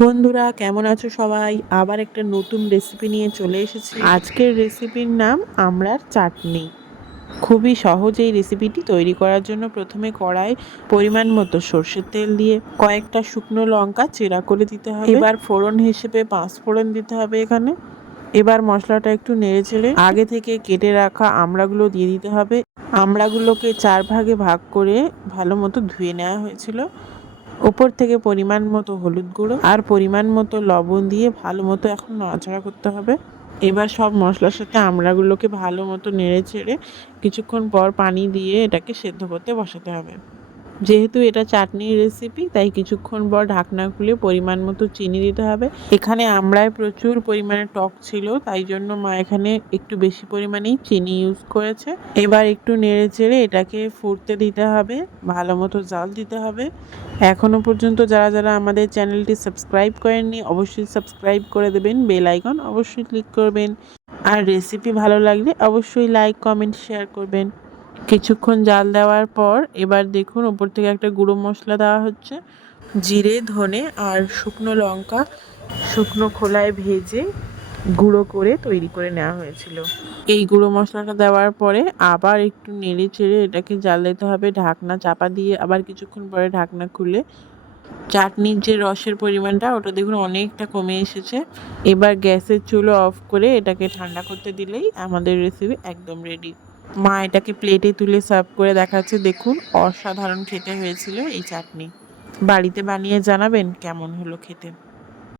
বন্ধুরা কেমন আছো সবাই? আবার একটা নতুন রেসিপি নিয়ে চলে এসেছি। আজকের রেসিপির নাম আমড়ার চাটনি। খুবই সহজ এই রেসিপিটি তৈরি করার জন্য প্রথমে কড়াই পরিমাণ মতো সর্ষের তেল দিয়ে কয়েকটা শুকনো লঙ্কা চেরা করে দিতে হবে। এবার ফোড়ন হিসেবে 5 ফোড়ন দিতে হবে এখানে। এবার মশলাটা একটু নেড়ে চেড়ে আগে থেকে কেটে রাখা আমড়াগুলো দিয়ে দিতে হবে। আমড়াগুলোকে 4 ভাগে ভাগ করে ভালো মতো ধুয়ে নেওয়া হয়েছিল। উপর থেকে পরিমাণ মতো হলুদ গুঁড়ো আর পরিমাণ মতো লবণ দিয়ে ভালো মতো এখন নাড়াচাড়া করতে হবে। এবার সব মশলার সাথে আমড়াগুলোকে ভালো মতো নেড়ে চেড়ে কিছুক্ষণ পর পানি দিয়ে এটাকে সেদ্ধ করতে বসাতে হবে। যেহেতু এটা চাটনির রেসিপি তাই কিছুক্ষণ পর ঢাকনা খুলে পরিমাণ মতো চিনি দিতে হবে। এখানে আমড়ায় প্রচুর পরিমাণে টক ছিল, তাই জন্য মা এখানে একটু বেশি পরিমাণেই চিনি ইউজ করেছে। এবার একটু নেড়ে চেড়ে এটাকে ফুটতে দিতে হবে, ভালো মতো জাল দিতে হবে। এখনো পর্যন্ত যারা যারা আমাদের চ্যানেলটি সাবস্ক্রাইব করেননি অবশ্যই সাবস্ক্রাইব করে দেবেন, বেল আইকন অবশ্যই ক্লিক করবেন। আর রেসিপি ভালো লাগলে অবশ্যই লাইক কমেন্ট শেয়ার করবেন। কিছুক্ষণ জাল দেওয়ার পর এবার দেখুন উপর থেকে একটা গুঁড়ো মশলা দেওয়া হচ্ছে। জিরে, ধনে আর শুকনো লঙ্কা শুকনো খোলায় ভেজে গুঁড়ো করে তৈরি করে নেওয়া হয়েছিল। এই গুঁড়ো মশলাটা দেওয়ার পরে আবার একটু নেড়ে চেড়ে এটাকে জাল দিতে হবে ঢাকনা চাপা দিয়ে। আবার কিছুক্ষণ পরে ঢাকনা খুলে চাটনির যে রসের পরিমাণটা ওটা দেখুন অনেকটা কমে এসেছে। এবার গ্যাসের চুলো অফ করে এটাকে ঠান্ডা করতে দিলেই আমাদের রেসিপি একদম রেডি। মা এটাকে প্লেটে তুলে সার্ভ করে দেখাচ্ছে। দেখুন অসাধারণ খেতে হয়েছিল এই চাটনি। বাড়িতে বানিয়ে জানাবেন কেমন হলো খেতে।